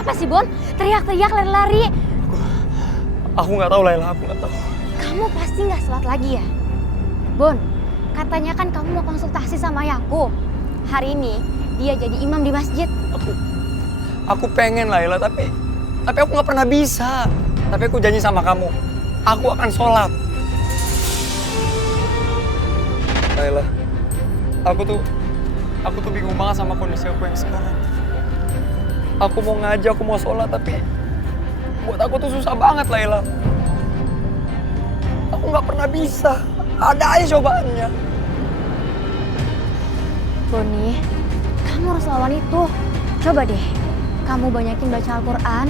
apa sih, Bon? Teriak-teriak, lari-lari. Aku nggak tahu, Laila. Aku nggak tahu. Kamu pasti nggak sholat lagi ya? Bon, katanya kan kamu mau konsultasi sama Yakub. Hari ini dia jadi imam di masjid. Aku pengen, Laila, tapi aku nggak pernah bisa. Tapi aku janji sama kamu, aku akan sholat. Laila, aku tuh bingung banget sama kondisi aku yang sekarang. Aku mau ngaji, aku mau sholat, tapi buat aku tuh susah banget, Laila. Aku nggak pernah bisa. Ada aja cobaannya. Boni, kamu harus lawan itu. Coba deh, kamu banyakin baca Al-Quran.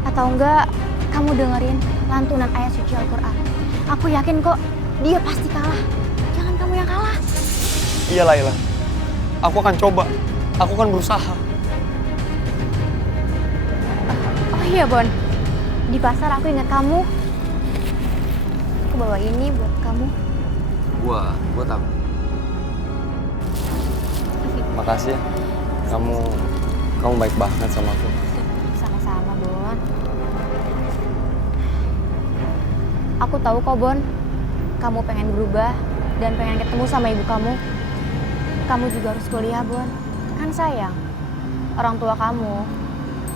Atau enggak, kamu dengerin lantunan ayat suci Al-Quran. Aku yakin kok, dia pasti kalah. Jangan kamu yang kalah. Iya, Laila. Aku akan coba. Aku akan berusaha. Oh iya, Bon. Di pasar aku ingat kamu. Aku bawa ini buat kamu. Buat aku. Makasih ya. Kamu baik banget sama aku. Sama-sama, Bon. Aku tahu kok, Bon. Kamu pengen berubah dan pengen ketemu sama ibu kamu. Kamu juga harus kuliah, Bon. Kan sayang, orang tua kamu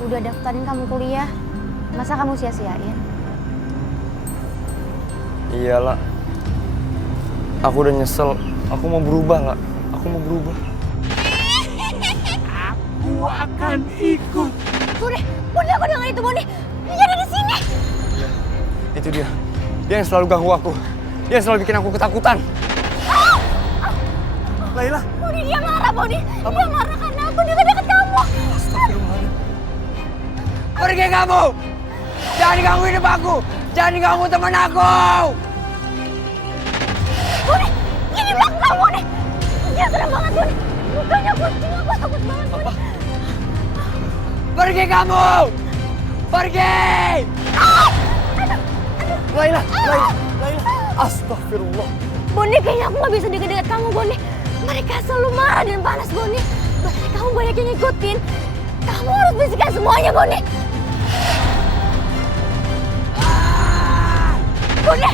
udah daftarin kamu kuliah. Masa kamu sia-siain? Iyalah. Aku udah nyesel. Aku mau berubah, lah. Aku mau berubah. Aku akan ikut. Boni, aku dengar itu, Boni. Dia ada di sini. Itu dia. Dia yang selalu ganggu aku. Dia yang selalu bikin aku ketakutan. Laila. Boni, dia marah, Boni. Dia marah karena aku dekat-dekat kamu. Astagfirullahaladzim. Pergi kamu! Jangan ganggu hidup aku! Jangan ganggu teman aku! Boni, dia di belakang kamu, Boni. Dia serem banget, Boni. Mukanya kucing, aku takut banget, Boni. Pergi kamu! Pergi! Laila! Astagfirullah. Boni, kayaknya aku nggak bisa deket-deket kamu, Boni. Mereka selalu marah dan panas, Boni. Berarti kamu banyak yang ngikutin. Kamu harus bisikan semuanya, Boni. Boni!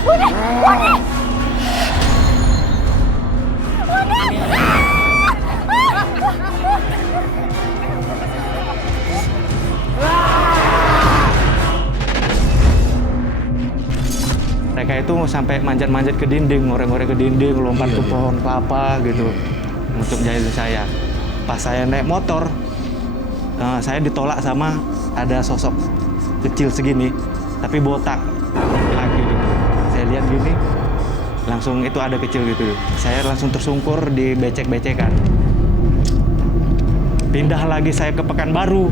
Boni! Boni! Mereka itu sampai manjat-manjat ke dinding, ngorek-ngorek ke dinding, lompat ke pohon kelapa gitu untuk jahilin saya. Pas saya naik motor, saya ditolak sama ada sosok kecil segini, tapi botak laki gitu. Saya lihat gini, langsung itu ada kecil gitu. Saya langsung tersungkur di becek-becekan. Pindah lagi saya ke Pekanbaru.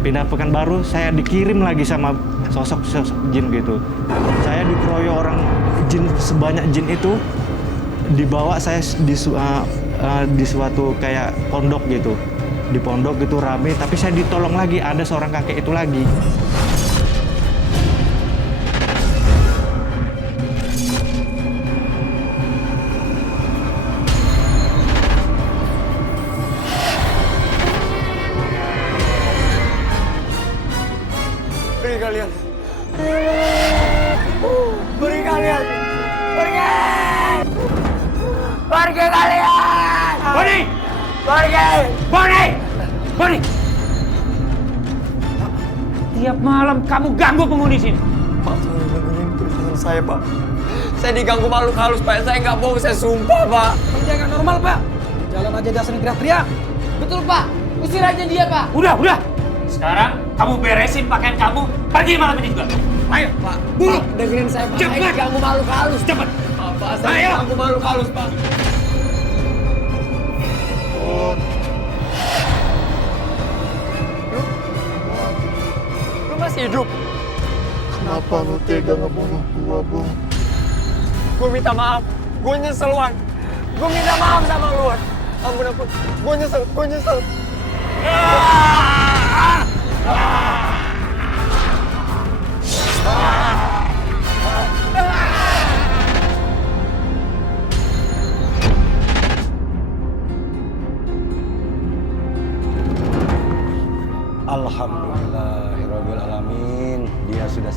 Pindah Pekanbaru, saya dikirim lagi sama sosok jin gitu. Saya dikeroyok orang jin, sebanyak jin itu dibawa saya di suatu kayak pondok gitu. Di pondok gitu rame, tapi saya ditolong lagi, ada seorang kakek itu lagi. Pergi kalian. Pergi kalian. Pergi. Pergi kalian. Boni! Pergi. Boni! Boni! Tiap malam kamu ganggu penghuni sini. Pak, tolong dengerin perkataan saya, Pak. Saya diganggu makhluk halus, Pak. Saya nggak bohong, saya sumpah, Pak. Kerja nggak normal, Pak. Jalan aja dasar teriak-teriak. Betul, Pak. Usir aja dia, Pak. Udah. Sekarang kamu beresin pakaian kamu, pergi malam ini juga. Ayo, Pak, buru. Pak, dengerin saya, Pak. Cepat. Saya diganggu makhluk halus. Cepat. Pak, saya Ayo. diganggu makhluk halus, Pak. Lu masih hidup? Kenapa lu tega ngebunuh gua, Bung? Gue minta maaf. Gue nyesel, Wan. Gue minta maaf sama lu, Wan. Ampun. Gue nyesel.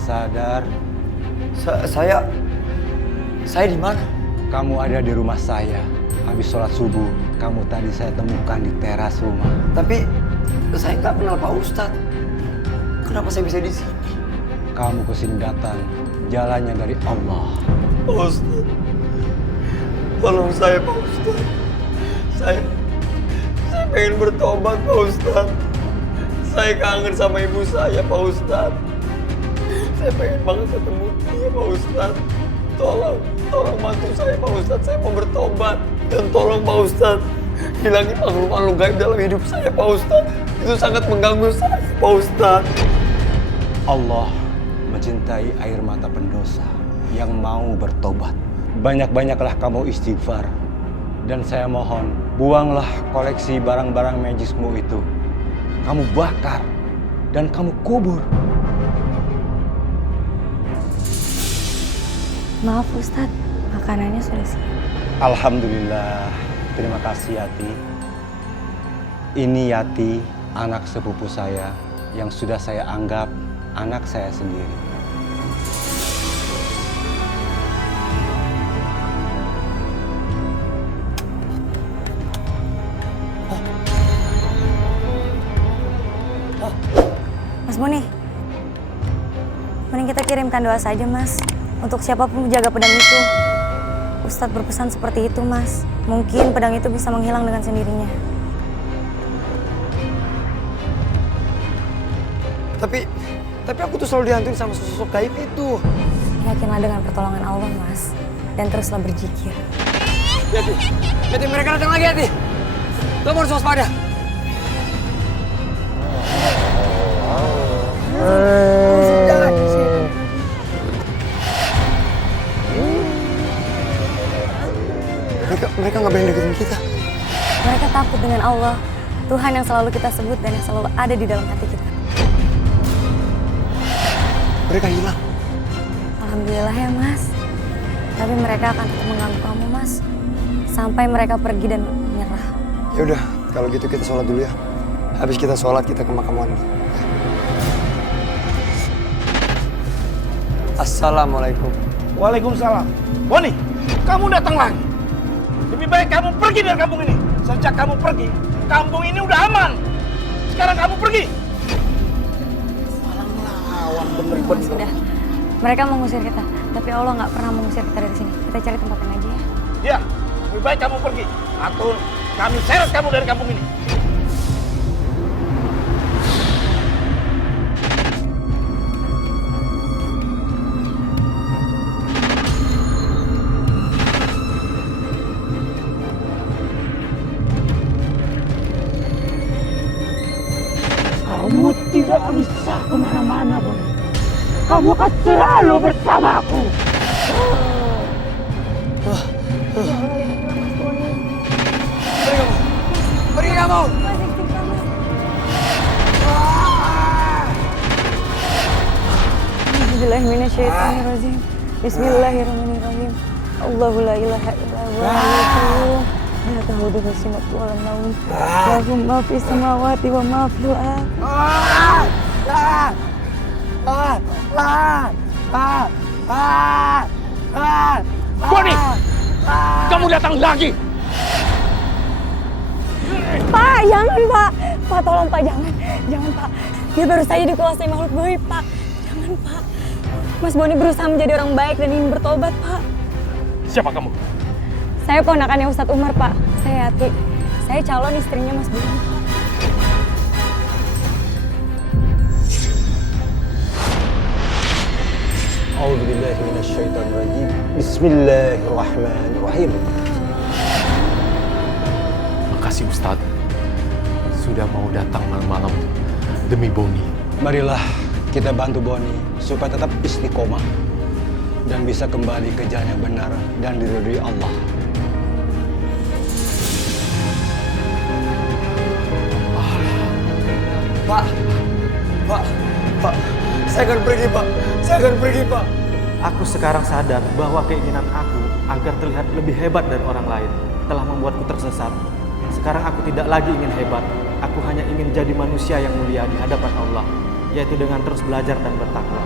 sadar? Saya di mana? Kamu ada di rumah saya. Habis sholat subuh, kamu tadi saya temukan di teras rumah. Tapi saya nggak kenal Pak Ustadz. Kenapa saya bisa di sini? Kamu kesini datang, jalannya dari Allah. Pak Ustadz, tolong saya Pak Ustadz. Saya pengen bertobat Pak Ustadz. Saya kangen sama ibu saya Pak Ustadz. Saya pengen banget ketemu dia Pak Ustadz. Tolong bantu saya Pak Ustadz. Saya mau bertobat. Dan tolong Pak Ustadz, hilangin makhluk-makhluk gaib dalam hidup saya Pak Ustadz. Itu sangat mengganggu saya Pak Ustadz. Allah mencintai air mata pendosa yang mau bertobat. Banyak-banyaklah kamu istighfar. Dan saya mohon, buanglah koleksi barang-barang majismu itu. Kamu bakar dan kamu kubur. Maaf Ustadz, makanannya sudah siap. Alhamdulillah, terima kasih Yati. Ini Yati, anak sepupu saya yang sudah saya anggap anak saya sendiri. Mas Boni, mending kita kirimkan doa saja Mas. Untuk siapapun menjaga pedang itu. Ustadz berpesan seperti itu Mas. Mungkin pedang itu bisa menghilang dengan sendirinya. Tapi aku tuh selalu dihantuin sama sosok gaib itu. Yakinlah dengan pertolongan Allah Mas. Dan teruslah berzikir. Yati, mereka datang lagi Yati. Kamu harus waspada. Jangan. Mereka nggak berani deketin kita. Mereka takut dengan Allah, Tuhan yang selalu kita sebut dan yang selalu ada di dalam hati kita. Mereka hilang. Alhamdulillah ya Mas. Tapi mereka akan tetap mengganggu kamu Mas. Sampai mereka pergi dan menyerah. Ya udah, kalau gitu kita sholat dulu ya. Habis kita sholat kita ke makam Wandi. Assalamualaikum. Waalaikumsalam. Boni, kamu datang lagi. Lebih baik kamu pergi dari kampung ini. Sejak kamu pergi, kampung ini udah aman. Sekarang kamu pergi. Malah ngelawan bener-bener. Sudah. Mereka mengusir kita, tapi Allah nggak pernah mengusir kita dari sini. Kita cari tempat yang aja ya. Ya, lebih baik kamu pergi. Atau kami seret kamu dari kampung ini. Kamu tidak bisa kemana-mana, Boni. Kamu akan selalu bersamaku. Pergi kamu! Bismillahirrahmanirrahim. Bismillahirrahmanirrahim. Allahu la ilaha illa huwa. La ta'khudhuhu sinatun wa la nawm. Lahu ma fis samawati wa ma fil Boni, kamu datang lagi. Pak, jangan Pak. Pak, tolong Pak, jangan. Jangan Pak. Dia baru saja dikuasai makhluk gaib Pak. Jangan Pak. Mas Boni berusaha menjadi orang baik dan ingin bertobat Pak. Siapa kamu? Saya ponakannya Ustadz Umar Pak. Saya Yati. Saya calon istrinya Mas Boni. A'udzubillahi minasyaitonirrajim. Bismillahirrahmanirrahim. Makasih Ustadz sudah mau datang malam-malam demi Boni. Marilah kita bantu Boni supaya tetap istiqomah dan bisa kembali ke jalan yang benar dan diridhoi Allah. Pak, saya akan pergi Pak. Saya akan pergi Pak. Aku sekarang sadar bahwa keinginan aku agar terlihat lebih hebat dari orang lain telah membuatku tersesat. Sekarang aku tidak lagi ingin hebat. Aku hanya ingin jadi manusia yang mulia di hadapan Allah, yaitu dengan terus belajar dan bertakwa.